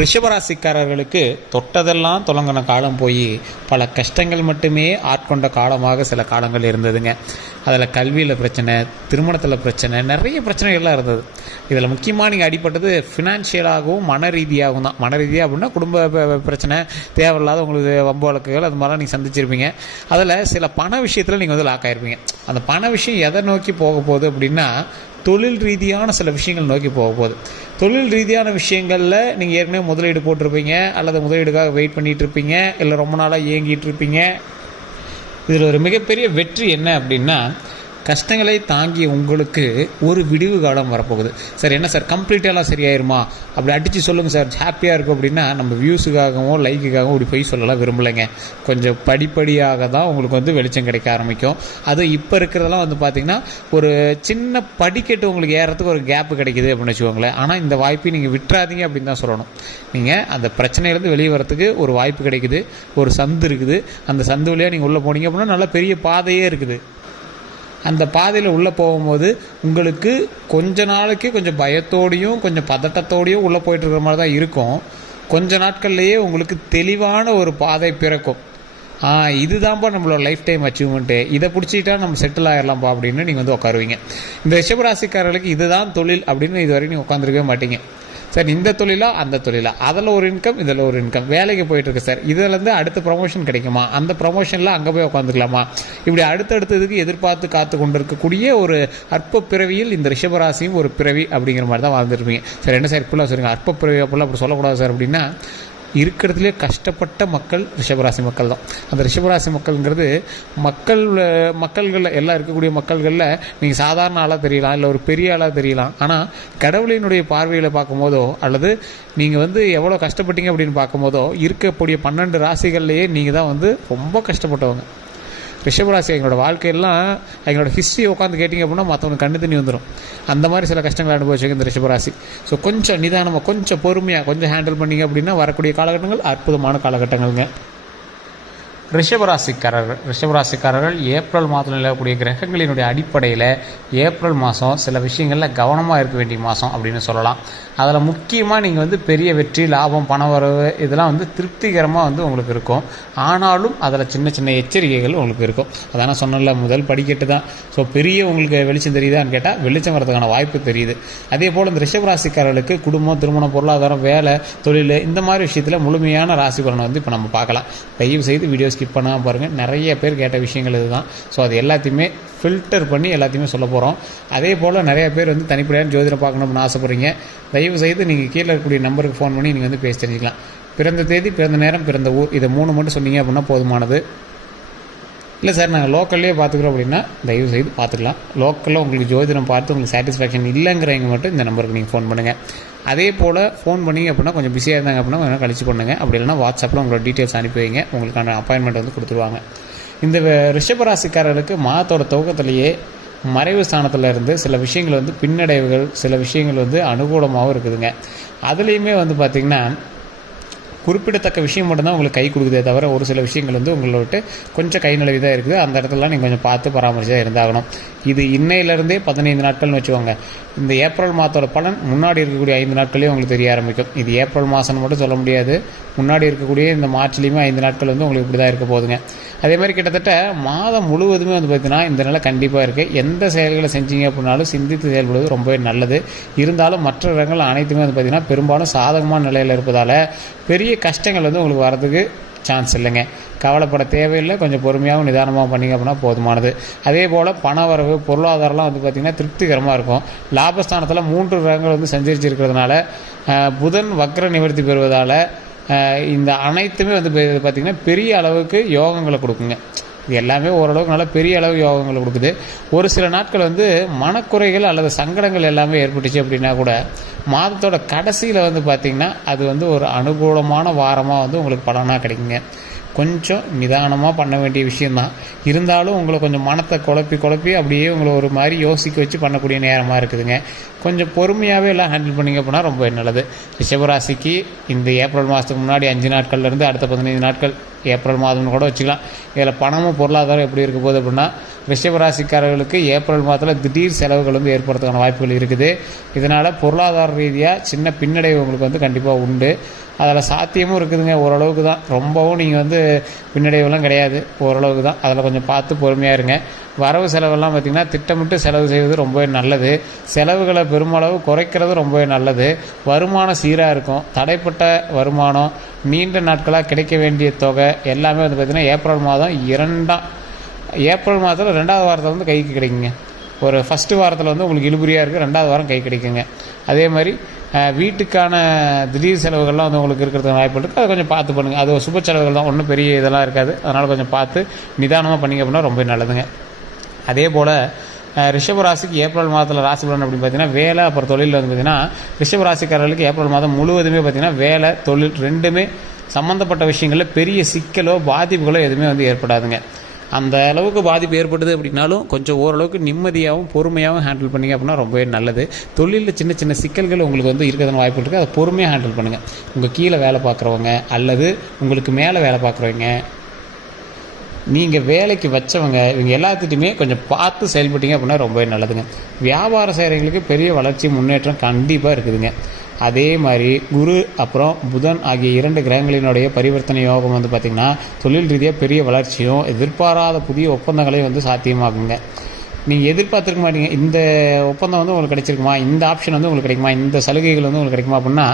ரிஷபராசிக்காரர்களுக்கு தொட்டதெல்லாம் தொடங்கின காலம் போய் பல கஷ்டங்கள் மட்டுமே ஆட்கொண்ட காலமாக சில காலங்கள் இருந்ததுங்க. அதில் கல்வியில் பிரச்சனை, திருமணத்தில் பிரச்சனை, நிறைய பிரச்சனைகள்லாம் இருந்தது. இதில் முக்கியமாக நீங்கள் அடிப்பட்டது ஃபினான்ஷியலாகவும் மன ரீதியாகவும் தான். மன ரீதியாக அப்படின்னா குடும்ப பிரச்சனை, தேவையில்லாத உங்களுக்கு வம்பு வழக்குகள், அது மாதிரிலாம் நீங்கள் சந்திச்சிருப்பீங்க. அதில் சில பண விஷயத்தில் நீங்கள் வந்து லாக் ஆகிருப்பீங்க. அந்த பண விஷயம் எதை நோக்கி போக போகுது அப்படின்னா, தொழில் ரீதியான சில விஷயங்கள் நோக்கி போக போகுது. தொழில் ரீதியான விஷயங்களில் நீங்கள் ஏற்கனவே முதலீடு போட்டிருப்பீங்க, அல்லது முதலீடுக்காக வெயிட் பண்ணிகிட்டு இருப்பீங்க, இல்லை ரொம்ப நாளாக இயங்கிட்டு இருப்பீங்க. இதில் ஒரு மிகப்பெரிய வெற்றி என்ன அப்படின்னா, கஷ்டங்களை தாங்கிய உங்களுக்கு ஒரு விடிவு காலம் வரப்போகுது. சார் என்ன சார் கம்ப்ளீட்டாலாம் சரியாயிருமா, அப்படி அடித்து சொல்லுங்கள் சார், ஹாப்பியாக இருக்கும் அப்படின்னா நம்ம வியூஸுக்காகவும் லைக்குக்காகவும் இப்படி போய் சொல்லலாம் விரும்பலைங்க. கொஞ்சம் படிப்படியாக தான் உங்களுக்கு வந்து வெளிச்சம் கிடைக்க ஆரம்பிக்கும். அது இப்போ இருக்கிறதெல்லாம் வந்து பார்த்திங்கன்னா ஒரு சின்ன படிக்கட்டு உங்களுக்கு ஏறத்துக்கு ஒரு கேப்பு கிடைக்குது அப்படின்னு வச்சுக்கோங்களேன். ஆனால் இந்த வாய்ப்பை நீங்கள் விட்டுறாதீங்க அப்படின்னு தான் சொல்லணும். நீங்கள் அந்த பிரச்சனையிலேருந்து வெளியே வரத்துக்கு ஒரு வாய்ப்பு கிடைக்குது, ஒரு சந்து இருக்குது. அந்த சந்து வழியாக நீங்கள் உள்ளே போனீங்க அப்படின்னா நல்ல பெரிய பாதையே இருக்குது. அந்த பாதையில் உள்ளே போகும்போது உங்களுக்கு கொஞ்ச நாளைக்கு கொஞ்சம் பயத்தோடையும் கொஞ்சம் பதட்டத்தோடையும் உள்ளே போயிட்டுருக்கிற மாதிரி தான் இருக்கும். கொஞ்ச நாட்கள்லேயே உங்களுக்கு தெளிவான ஒரு பாதை பிறக்கும். இதுதான்ப்பா நம்மளோட லைஃப் டைம் அச்சீவ்மெண்ட்டு, இதை பிடிச்சிக்கிட்டா நம்ம செட்டில் ஆகிடலாம்ப்பா அப்படின்னு நீங்கள் வந்து உட்காருவீங்க. இந்த ரிஷபராசிக்காரர்களுக்கு இதுதான் தொழில் அப்படின்னு இது வரைக்கும் நீங்கள் உட்காந்துருக்கவே மாட்டீங்க. சார் இந்த தொழிலா அந்த தொழிலா, அதில் ஒரு இன்கம் இதில் ஒரு இன்கம், வேலைக்கு போயிட்டுருக்கு சார், இதிலேருந்து அடுத்த ப்ரமோஷன் கிடைக்குமா, அந்த ப்ரமோஷனில் அங்கே போய் உட்காந்துக்கலாமா, இப்படி அடுத்தடுத்ததுக்கு எதிர்பார்த்து காத்து கொண்டு இருக்கக்கூடிய ஒரு அற்ப பிறவியில் இந்த ரிஷபராசியும் ஒரு பிறவி அப்படிங்கிற மாதிரி தான் வாழ்ந்துருப்பீங்க. சார் என்ன சார் இப்படிலாம் சொல்லுங்கள், அற்ப பிறவி அப்படிலாம் அப்படி சொல்லக்கூடாது சார் அப்படின்னா, இருக்கிறதுலே கஷ்டப்பட்ட மக்கள் ரிஷபராசி மக்கள் தான். அந்த ரிஷபராசி மக்கள்ங்கிறது மக்கள்களில் எல்லாம் இருக்கக்கூடிய மக்கள்களில் நீங்கள் சாதாரண ஆளாக தெரியலாம், இல்லை ஒரு பெரிய ஆளாக தெரியலாம். ஆனால் கடவுளினுடைய பார்வையில் பார்க்கும்போதோ, அல்லது நீங்கள் வந்து எவ்வளோ கஷ்டப்பட்டீங்க அப்படின்னு பார்க்கும்போதோ, இருக்கக்கூடிய 12 ராசிகள்லேயே நீங்கள் தான் வந்து ரொம்ப கஷ்டப்பட்டவங்க. ரிஷபராசி எங்களோட வாழ்க்கையெல்லாம் எங்களோட ஹிஸ்ட்ரியை உட்காந்து கேட்டிங்க அப்படின்னா மற்றவங்க கண்ணு தண்ணி வந்துடும். அந்த மாதிரி சில கஷ்டங்கள் அனுபவிச்சுங்க இந்த ரிஷபராசி. ஸோ கொஞ்சம் நிதானமாக, கொஞ்சம் பொறுமையாக, கொஞ்சம் ஹேண்டில் பண்ணிங்க அப்படின்னா வரக்கூடிய காலகட்டங்கள் அற்புதமான காலகட்டங்கள்ங்க. ரிஷபராசிக்காரர்கள் ஏப்ரல் மாதத்தில் நிலவக்கூடிய கிரகங்களினுடைய அடிப்படையில் ஏப்ரல் மாதம் சில விஷயங்களில் கவனமாக இருக்க வேண்டிய மாதம் அப்படின்னு சொல்லலாம். அதில் முக்கியமாக நீங்கள் வந்து பெரிய வெற்றி, லாபம், பண வரவு இதெல்லாம் வந்து திருப்திகரமாக வந்து உங்களுக்கு இருக்கும். ஆனாலும் அதில் சின்ன சின்ன எச்சரிக்கைகள் உங்களுக்கு இருக்கும். அதான் நான் சொன்னல, முதல் படிக்கட்டு தான். ஸோ பெரிய உங்களுக்கு வெளிச்சம் தெரியுதான்னு கேட்டால் வெளிச்சம் வரதுக்கான வாய்ப்பு தெரியுது. அதே போல் இந்த ரிஷபராசிக்காரர்களுக்கு குடும்பம், திருமணம், பொருளாதாரம், வேலை, தொழில் இந்த மாதிரி விஷயத்தில் முழுமையான ராசி பலனை வந்து இப்போ நம்ம பார்க்கலாம். தயவு செய்து வீடியோ ஸ்கிப் பண்ணாமல் பாருங்கள். நிறைய பேர் கேட்ட விஷயங்கள் இதுதான். ஸோ அது எல்லாத்தையுமே ஃபில்டர் பண்ணி எல்லாத்தையுமே சொல்ல போகிறோம். அதே போல் நிறைய பேர் வந்து தனிப்படையான ஜோதிடம் பார்க்கணும்னு ஆசைப்படுறீங்க. தயவு செய்து நீங்கள் கீழே இருக்கக்கூடிய நம்பருக்கு ஃபோன் பண்ணி நீங்கள் வந்து பேசி தெரிஞ்சிக்கலாம். பிறந்த தேதி, பிறந்த நேரம், பிறந்த ஊர், இதை 3 மட்டும் சொன்னீங்க அப்படின்னா போதுமானது. இல்லை சார் நாங்கள் லோக்கல்லே பார்த்துக்குறோம் அப்படின்னா தயவு செய்து பார்த்துக்கலாம். லோக்கலில் உங்களுக்கு ஜோதிடம் பார்த்து உங்களுக்கு சாட்டிஸ்ஃபேக்ஷன் இல்லைங்கிறவங்க மட்டும் இந்த நம்பருக்கு நீங்கள் ஃபோன் பண்ணுங்கள். அதே போல் ஃபோன் பண்ணிங்க அப்படின்னா கொஞ்சம் பிஸியாக இருந்தாங்க அப்படின்னா கொஞ்சம் கழிச்சு பண்ணுங்கள். அப்படி இல்லைனா வாட்ஸ்அப்பில் உங்களோட டீட்டெயில்ஸ் அனுப்பி வைங்க, உங்களுக்கான அப்பாயின்மெண்ட் வந்து கொடுத்துருவாங்க. இந்த ரிஷபராசிக்காரர்களுக்கு மாதத்தோட துவக்கத்திலேயே மறைவு ஸ்தானத்தில் இருந்து சில விஷயங்கள் வந்து பின்னடைவுகள், சில விஷயங்கள் வந்து அனுகூலமாகவும் இருக்குதுங்க. அதுலேயுமே வந்து பார்த்திங்கன்னா குறிப்பிடத்தக்க விஷயம் மட்டும்தான் உங்களுக்கு கை கொடுக்குதே தவிர ஒரு சில விஷயங்கள் வந்து உங்களோட கொஞ்சம் கை நழுவி தான் இருக்குது. அந்த இடத்துலலாம் நீங்கள் கொஞ்சம் பார்த்து பராமரிச்சாக இருந்தாகணும். இது இன்னையிலேருந்தே 15 நாட்கள்னு வச்சுக்கோங்க. இந்த ஏப்ரல் மாதத்தோட பலன் முன்னாடி இருக்கக்கூடிய 5 நாட்களே உங்களுக்கு தெரிய ஆரம்பிக்கும். இது ஏப்ரல் மாதம்னு மட்டும் சொல்ல முடியாது. முன்னாடி இருக்கக்கூடிய இந்த மார்ச்லேயுமே 5 நாட்கள் வந்து உங்களுக்கு இப்படி தான் இருக்க போகுதுங்க. அதே மாதிரி கிட்டத்தட்ட மாதம் முழுவதுமே வந்து பார்த்திங்கன்னா இந்த நிலை கண்டிப்பாக இருக்குது. எந்த செயல்களை செஞ்சீங்க அப்படின்னாலும் சிந்தித்து செயல்படுவது ரொம்பவே நல்லது. இருந்தாலும் மற்ற இடங்கள் அனைத்துமே வந்து பார்த்திங்கன்னா பெரும்பாலும் சாதகமான நிலையில் இருப்பதால் பெரிய கஷ்டங்கள் வந்து உங்களுக்கு வரதுக்கு சான்ஸ் இல்லைங்க. கவலைப்பட தேவையில்லை. கொஞ்சம் பொறுமையாகவும் நிதானமாக பண்ணிங்க அப்படின்னா போதுமானது. அதே போல் பண வரவு, பொருளாதாரம்லாம் வந்து பார்த்திங்கன்னா திருப்திகரமாக இருக்கும். லாபஸ்தானத்தில் 3 கிரகங்கள் வந்து சஞ்சரிச்சிருக்கிறதுனால, புதன் வக்ர நிவர்த்தி பெறுவதால் இந்த அனைத்துமே வந்து பார்த்திங்கன்னா பெரிய அளவுக்கு யோகங்களை கொடுக்குங்க. இது எல்லாமே ஓரளவுக்கு நல்லா பெரிய அளவு யோகங்களை கொடுக்குது. ஒரு சில நாட்கள் வந்து மனக்குறைகள் அல்லது சங்கடங்கள் எல்லாமே ஏற்பட்டுச்சு அப்படின்னா கூட மாதத்தோட கடைசியில் வந்து பார்த்திங்கன்னா அது வந்து ஒரு அனுகூலமான வாரமாக வந்து உங்களுக்கு பலனாக கிடைக்குங்க. கொஞ்சம் நிதானமாக பண்ண வேண்டிய விஷயந்தான். இருந்தாலும் உங்களை கொஞ்சம் மனத்தை குழப்பி அப்படியே உங்களை ஒரு மாதிரி யோசிக்க வச்சு பண்ணக்கூடிய நேரமாக இருக்குதுங்க. கொஞ்சம் பொறுமையாகவே எல்லாம் ஹேண்டில் பண்ணிங்க அப்படின்னா ரொம்ப நல்லது. ரிஷபராசிக்கு இந்த ஏப்ரல் மாதத்துக்கு முன்னாடி 5 நாட்கள்லேருந்து அடுத்த 15 நாட்கள் ஏப்ரல் மாதம்னு கூட வச்சுக்கலாம். இதில் பணமும் பொருளாதாரம் எப்படி இருக்க போகுது அப்படின்னா, ரிஷபராசிக்காரர்களுக்கு ஏப்ரல் மாதத்தில் திடீர் செலவுகள் வந்து ஏற்படுறதுக்கான வாய்ப்புகள் இருக்குது. இதனால் பொருளாதார ரீதியாக சின்ன பின்னடைவு உங்களுக்கு வந்து கண்டிப்பாக உண்டு. அதில் சாத்தியமும் இருக்குதுங்க, ஓரளவுக்கு தான். ரொம்பவும் நீங்கள் வந்து பின்னடைவுலாம் கிடையாது, ஓரளவுக்கு தான். அதில் கொஞ்சம் பார்த்து பொறுமையாக இருங்க. வரவு செலவெல்லாம் பார்த்திங்கன்னா திட்டமிட்டு செலவு செய்வது ரொம்பவே நல்லது. செலவுகளை பெருமளவு குறைக்கிறது ரொம்பவே நல்லது. வருமானம் சீராக இருக்கும். தடைப்பட்ட வருமானம், நீண்ட நாட்களாக கிடைக்க வேண்டிய தொகை எல்லாமே வந்து பார்த்திங்கன்னா ஏப்ரல் மாதத்தில் 2வது வாரத்தில் வந்து கைக்கு கிடைக்குங்க. ஒரு ஃபஸ்ட்டு வாரத்தில் வந்து உங்களுக்கு இழுபறியாக இருக்குது, 2வது வாரம் கை கிடைக்குங்க. அதே மாதிரி வீட்டுக்கான திடீர் செலவுகள்லாம் வந்து உங்களுக்கு இருக்கிறதுக்கு வாய்ப்பு இருக்குது. அதை கொஞ்சம் பார்த்து பண்ணுங்கள். அது சுப செலவுகள் தான், ஒன்றும் பெரிய இதெல்லாம் இருக்காது. அதனால் கொஞ்சம் பார்த்து நிதானமாக பண்ணிங்க அப்படின்னா ரொம்ப நல்லதுங்க. அதே போல் ரிஷபராசிக்கு ஏப்ரல் மாதத்தில் ராசி பலன் அப்படின்னு பார்த்தீங்கன்னா, வேலை அப்புறம் தொழில் வந்து பார்த்திங்கன்னா, ரிஷபராசிக்காரர்களுக்கு ஏப்ரல் மாதம் முழுவதுமே பார்த்திங்கன்னா வேலை தொழில் ரெண்டுமே சம்மந்தப்பட்ட விஷயங்களில் பெரிய சிக்கலோ பாதிப்புகளோ எதுவுமே வந்து ஏற்படாதுங்க. அந்த அளவுக்கு பாதிப்பு ஏற்படுது அப்படின்னாலும் கொஞ்சம் ஓரளவுக்கு நிம்மதியாகவும் பொறுமையாகவும் ஹேண்டில் பண்ணிங்க அப்படின்னா ரொம்பவே நல்லது. தொழிலில் சின்ன சின்ன சிக்கல்கள் உங்களுக்கு வந்து இருக்கிறதுன வாய்ப்பு இருக்குது. அதை பொறுமையாக ஹேண்டில் பண்ணுங்கள். உங்கள் கீழே வேலை பார்க்குறவங்க அல்லது உங்களுக்கு மேலே வேலை பார்க்குறவங்க, நீங்கள் வேலைக்கு வச்சவங்க, இவங்க எல்லாத்துட்டையுமே கொஞ்சம் பார்த்து செயல்பட்டீங்க அப்படின்னா ரொம்பவே நல்லதுங்க. வியாபாரம் செய்கிறவங்களுக்கு பெரிய வளர்ச்சி முன்னேற்றம் கண்டிப்பாக இருக்குதுங்க. அதே மாதிரி குரு அப்புறம் புதன் ஆகிய 2 கிரகங்களினுடைய பரிவர்த்தனை யோகம் வந்து பார்த்திங்கன்னா தொழில் ரீதியாக பெரிய வளர்ச்சியும் எதிர்பாராத புதிய ஒப்பந்தங்களையும் வந்து சாத்தியமாகுங்க. நீங்கள் எதிர்பார்த்துருக்க மாட்டீங்க, இந்த ஒப்பந்தம் வந்து உங்களுக்கு கிடைச்சிருக்குமா, இந்த ஆப்ஷன் வந்து உங்களுக்கு கிடைக்குமா, இந்த சலுகைகள் வந்து உங்களுக்கு கிடைக்குமா அப்படின்னா,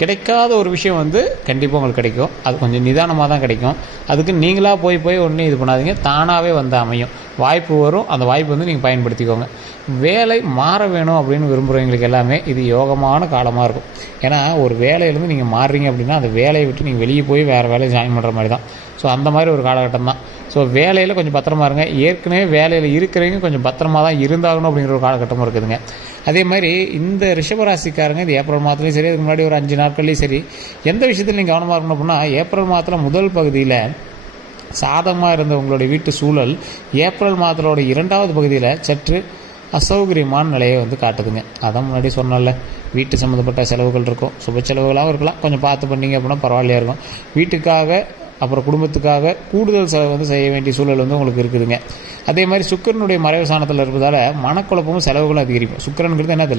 கிடைக்காத ஒரு விஷயம் வந்து கண்டிப்பாக உங்களுக்கு கிடைக்கும். அது கொஞ்சம் நிதானமாக தான் கிடைக்கும். அதுக்கு நீங்களாக போய் ஒன்றும் இது பண்ணாதீங்க, தானாகவே வந்து அமையும். வாய்ப்பு வரும், அந்த வாய்ப்பு வந்து நீங்கள் பயன்படுத்திக்கோங்க. வேலை மாற வேணும் அப்படின்னு விரும்புகிறவங்களுக்கு எல்லாமே இது யோகமான காலமாக இருக்கும். ஏன்னா ஒரு வேலையிலேருந்து நீங்கள் மாறுறீங்க அப்படின்னா அந்த வேலையை விட்டு நீங்கள் வெளியே போய் வேறு வேலையை ஜாயின் பண்ணுற மாதிரி தான். ஸோ அந்த மாதிரி ஒரு காலகட்டம் தான். ஸோ வேலையில் கொஞ்சம் பத்திரமா இருங்க. ஏற்கனவே வேலையில் இருக்கிறவங்க கொஞ்சம் பத்திரமா தான் இருந்தாகணும் அப்படிங்கிற ஒரு காலகட்டமும் இருக்குதுங்க. அதே மாதிரி இந்த ரிஷபராசிக்காரங்க இது ஏப்ரல் மாதத்துலேயும் சரி, அதுக்கு முன்னாடி ஒரு 5 நாட்கள்லேயும் சரி, எந்த விஷயத்தில் நீங்கள் கவனமாக இருக்கணும் அப்படின்னா, ஏப்ரல் மாதத்தில் முதல் பகுதியில் சாதகமாக இருந்த உங்களுடைய வீட்டு சூழல் ஏப்ரல் மாதத்தோட 2வது பகுதியில் சற்று அசௌகரியமான நிலையை வந்து காட்டுதுங்க. அதான் முன்னாடி சொன்னால, வீட்டு சம்மந்தப்பட்ட செலவுகள் இருக்கும், சுப செலவுகளாகவும் இருக்கலாம். கொஞ்சம் பார்த்து பண்ணிங்க அப்படின்னா பரவாயில்லையா இருக்கும். வீட்டுக்காக அப்புறம் குடும்பத்துக்காக கூடுதல் செலவு வந்து செய்ய வேண்டிய சூழல் வந்து உங்களுக்கு இருக்குதுங்க. அதே மாதிரி சுக்கிரனுடைய மறைவு சாணத்தில் இருப்பதால் மனக்குழப்பமும் செலவுகளும் அதிகரிக்கும். சுக்கிரனுங்கிறது என்ன, அது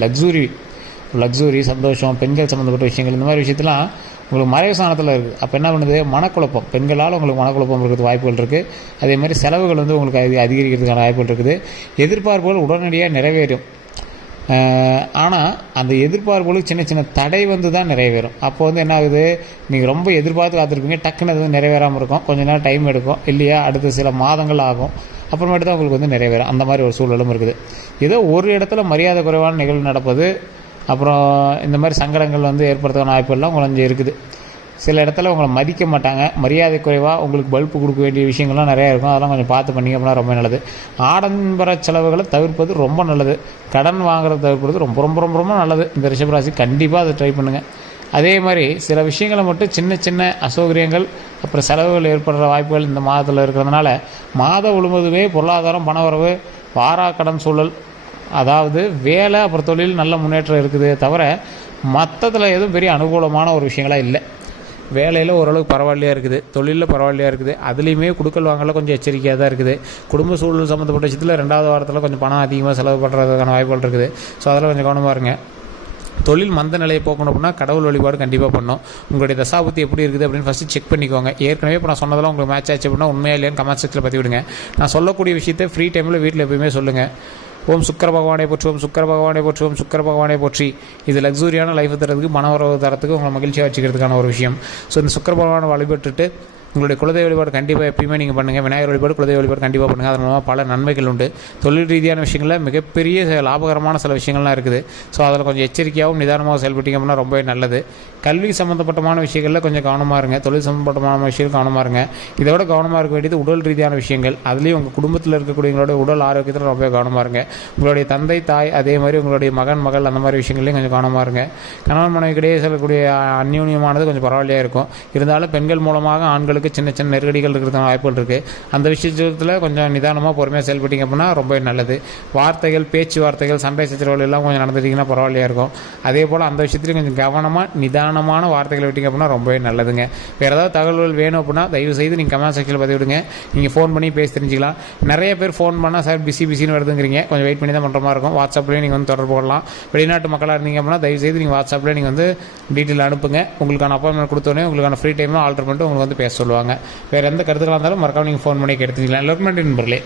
லக்ஸுரி, சந்தோஷம், பெண்கள் சம்மந்தப்பட்ட விஷயங்கள், இந்த மாதிரி விஷயத்தெலாம் உங்களுக்கு மறைவு சாணத்தில் இருக்குது. அப்போ என்ன பண்ணுது, மனக்குழப்பம், பெண்களால் உங்களுக்கு மனக்குழப்பம் இருக்கிறது வாய்ப்புகள் இருக்குது. அதே மாதிரி செலவுகள் வந்து உங்களுக்கு அதிகரிக்கிறதுக்கான வாய்ப்புகள் இருக்குது. எதிர்பார்ப்புகள் உடனடியாக நிறைவேறும். ஆனால் அந்த எதிர்பார்ப்புகளுக்கு சின்ன சின்ன தடை வந்து தான் நிறைவேறும். அப்போ வந்து என்ன ஆகுது, நீங்கள் ரொம்ப எதிர்பார்த்து காத்திருப்பீங்க, டக்குன்னு அது வந்து நிறைவேறாமல் இருக்கும். கொஞ்சம் நேரம் டைம் எடுக்கும், இல்லையா அடுத்த சில மாதங்கள் ஆகும், அப்புறமேட்டு தான் உங்களுக்கு வந்து நிறைவேறும். அந்த மாதிரி ஒரு சூழலும் இருக்குது. ஏதோ ஒரு இடத்துல மரியாதை குறைவான நிகழ்வு நடப்பது, அப்புறம் இந்த மாதிரி சங்கடங்கள் வந்து ஏற்படுத்துகிற வாய்ப்புகள்லாம் கொஞ்சம் இருக்குது. சில இடத்துல உங்களை மதிக்க மாட்டாங்க, மரியாதை குறைவாக உங்களுக்கு பல்பு கொடுக்க வேண்டிய விஷயங்கள்லாம் நிறையா இருக்கும். அதெல்லாம் கொஞ்சம் பார்த்து பண்ணிங்க அப்படின்னா ரொம்ப நல்லது. ஆடம்பர செலவுகளை தவிர்ப்பது ரொம்ப நல்லது. கடன் வாங்குறத தவிர்ப்பது ரொம்ப ரொம்ப ரொம்ப ரொம்ப நல்லது. இந்த ரிஷபராசி கண்டிப்பாக அதை ட்ரை பண்ணுங்கள். அதே மாதிரி சில விஷயங்களை மட்டும் சின்ன சின்ன அசௌகரியங்கள் அப்புறம் செலவுகள் ஏற்படுற வாய்ப்புகள் இந்த மாதத்தில் இருக்கிறதுனால மாதம் முழுவதுமே பொருளாதாரம், பணவரவு, வாராக்கடன் சூழல், அதாவது வேலை அப்புறம் தொழில் நல்ல முன்னேற்றம் இருக்குது தவிர மற்றத்தில் எதுவும் பெரிய அனுகூலமான ஒரு விஷயங்களாக இல்லை. வேலையில் ஓரளவுக்கு பரவாயில்லையாக இருக்குது, தொழிலில் பரவாயில்லையாக இருக்குது. அதுலேயுமே கொடுக்கல் வாங்கல கொஞ்சம் எச்சரிக்கையாக தான் இருக்குது. குடும்ப சூழல் சம்மந்தப்பட்ட விஷயத்தில் 2வது வாரத்தில் கொஞ்சம் பணம் அதிகமாக செலவு பண்ணுறதுக்கான வாய்ப்புகள் இருக்குது. ஸோ அதில் கொஞ்சம் கவனமாக இருங்க. தொழில் மந்த நிலையை போக்கணும் அப்படின்னா கடவுள் வழிபாடு கண்டிப்பாக பண்ணணும். உங்களுடைய தசாபுத்தி எப்படி இருக்குது அப்படின்னு ஃபஸ்ட்டு செக் பண்ணிக்கோங்க. ஏற்கனவே இப்போ நான் சொன்னதெல்லாம் உங்களுக்கு மேட்ச் ஆச்சு அப்படின்னா உண்மையாக இல்லையான்னு கமெண்ட் செக்ஷனில் பற்றி விடுங்க. நான் சொல்லக்கூடிய விஷயத்தை ஃப்ரீ டைமில் வீட்டில் எப்பயுமே சொல்லுங்கள். ஓம் சுக்கர பகவானை போற்றி, ஓம் சுக்கர பகவானை போற்றி, ஓம் சுக்கர பகவானை போற்றி. இது லக்ஸூரியான லைஃப் தரத்துக்கு, மனவரவு தரத்துக்கு, உங்களை மகிழ்ச்சியாக வச்சுக்கிறதுக்கான ஒரு விஷயம். ஸோ இந்த சுக்கர பகவானை வழிபட்டுட்டு உங்களுடைய குலதெய்வ வழிபாடு கண்டிப்பாக எப்பயுமே நீங்கள் பண்ணுங்கள். விநாயகர் வழிபாடு, குலதெய்வ வழிபாடு கண்டிப்பாக பண்ணுங்கள். அதன் மூலமாக பல நன்மைகள் உண்டு. தொழில் ரீதியான விஷயங்களில் மிகப்பெரிய லாபகரமான சில விஷயங்கள்லாம் இருக்குது. ஸோ அதில் கொஞ்சம் எச்சரிக்கையாகவும் நிதானமாக செயல்பட்டீங்க அப்படின்னா ரொம்பவே நல்லது. கல்வி சம்மந்தப்பட்டமான விஷயங்களில் கொஞ்சம் கவனமாக இருங்க. தொழில் சம்மந்தப்பட்டமான விஷயங்கள் கவனமாக இருங்க. இதை விட கவனமாக இருக்க வேண்டியது உடல் ரீதியான விஷயங்கள். அதுலேயும் உங்கள் குடும்பத்தில் இருக்கக்கூடியவங்களோட உடல் ஆரோக்கியத்தில் ரொம்ப கவனமாக இருங்க. உங்களுடைய தந்தை, தாய், அதே மாதிரி உங்களுடைய மகன், மகள், அந்த மாதிரி விஷயங்களையும் கொஞ்சம் கவனமாக இருங்க. கணவன் மனைவிக்கிடையே செல்லக்கூடிய அந்யோன்யமானது கொஞ்சம் பரவாயில்லையாக இருக்கும். இருந்தாலும் பெண்கள் மூலமாக ஆண்களுக்கு உங்களுக்கு சின்ன சின்ன நெருக்கடிகள் இருக்கிறது வாய்ப்புகள் இருக்குது. அந்த விஷயத்தில் கொஞ்சம் நிதானமாக பொறுமையாக செயல்பட்டீங்க அப்படின்னா ரொம்ப நல்லது. வார்த்தைகள், பேச்சுவார்த்தைகள், சண்டை சச்சரவுகள் எல்லாம் கொஞ்சம் நடந்துட்டிங்கன்னா பரவாயில்லையா இருக்கும். அதே போல் அந்த விஷயத்துலையும் கொஞ்சம் கவனமாக நிதானமான வார்த்தைகளை விட்டீங்க அப்படின்னா ரொம்பவே நல்லதுங்க. வேறு ஏதாவது தகவல்கள் வேணும் அப்படின்னா தயவுசெய்து நீங்கள் கமெண்ட் செக்ஷனில் பதிவிடுங்க. நீங்கள் ஃபோன் பண்ணி பேசி தெரிஞ்சுக்கலாம். நிறைய பேர் ஃபோன் பண்ணால் சார் பிஸின்னு வருதுங்கிறீங்க, கொஞ்சம் வெயிட் பண்ணி தான் பண்ணுற மாதிரி இருக்கும். வாட்ஸ்அப்லேயும் நீங்கள் வந்து தொடர்பு கொள்ளலாம். வெளிநாட்டு மக்களாக இருந்தீங்க அப்படின்னா தயவுசெய்து நீங்கள் வாட்ஸ்அப்பில் நீங்கள் வந்து டீட்டெயில் அனுப்புங்க. உங்களுக்கான அப்பாயின்மெண்ட் கொடுத்தோன்னே உங்களுக்கான ஃப்ரீ டைம்லாம் ஆல்டர் பண்ணிட்டு உங்களுக்கு வந்து பேச சொல்லுவாங்க. வேறு எந்த கருத்துக்களாக இருந்தாலும் மறக்காம நீங்கள் ஃபோன் பண்ணி எடுத்துக்கலாம். எல்லாருக்கும் நன்றி நண்பர்களே.